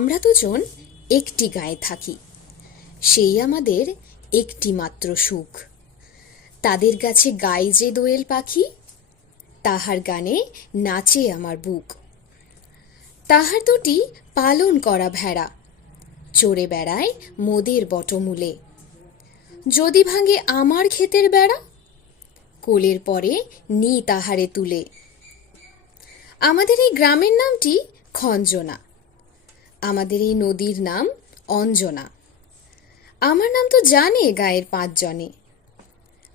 আমরা দুজন একটি গায়ে থাকি, সেই আমাদের একটি মাত্র সুখ। তাদের কাছে গায় যে দোয়েল পাখি, তাহার গানে নাচে আমার বুক। তাহার দুটি পালন করা ভেড়া চড়ে বেড়ায় মোদের বটমূলে। যদি ভাঙে আমার ক্ষেতের বেড়া, কোলের পরে নি তাহারে তুলে। আমাদের এই গ্রামের নামটি খঞ্জনা, আমাদের এই নদীর নাম অঞ্জনা। আমার নাম তো জানে গায়ের 5 জনে,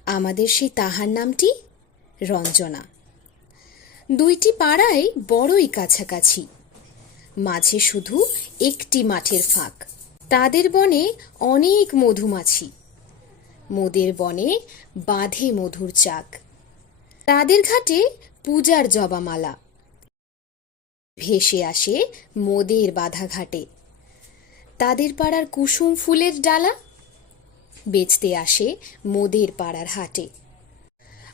আমাদের সেই তাহার নামটি রঞ্জনা। দুইটি পাড়ায় বড়ই কাছাকাছি, মাঝে শুধু একটি মাঠের ফাঁক। তাদের বনে অনেক মধুমাছি, মোদের বনে বাঁধে মধুর চাক। তাদের ঘাটে পূজার জবামালা ভেসে আসে মোদের বাঁধা ঘাটে। তাদের পাড়ার কুসুম ফুলের ডালা বেচতে আসে মোদের পাড়ার হাটে।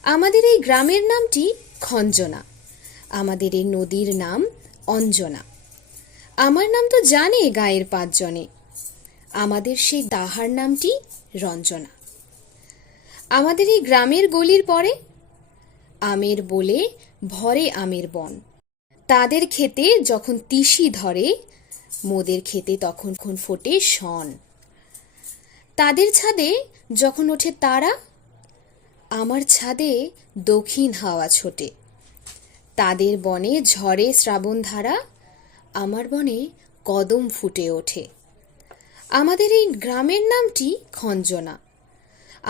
আমাদের এই গ্রামের নামটি খঞ্জনা, আমাদের এই নদীর নাম অঞ্জনা। আমার নাম তো জানে গায়ের 5 জনে, আমাদের সেই তাহার নামটি রঞ্জনা। আমাদের এই গ্রামের গলির পরে আমের বলে ভরে আমের বন। তাদের ক্ষেতে যখন তিসি ধরে, মোদের ক্ষেতে তখন ফোটে শন। তাদের ছাদে যখন ওঠে তারা, আমার ছাদে দক্ষিণ হাওয়া ছোটে। তাদের বনে ঝরে শ্রাবণ ধারা, আমার বনে কদম ফুটে ওঠে। আমাদের এই গ্রামের নামটি খঞ্জনা,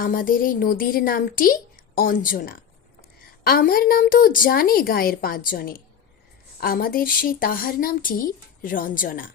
আমাদের এই নদীর নামটি অঞ্জনা। আমার নাম তো জানে গায়ের 5 জনে, আমাদের সেই তাহার নামটি রঞ্জনা।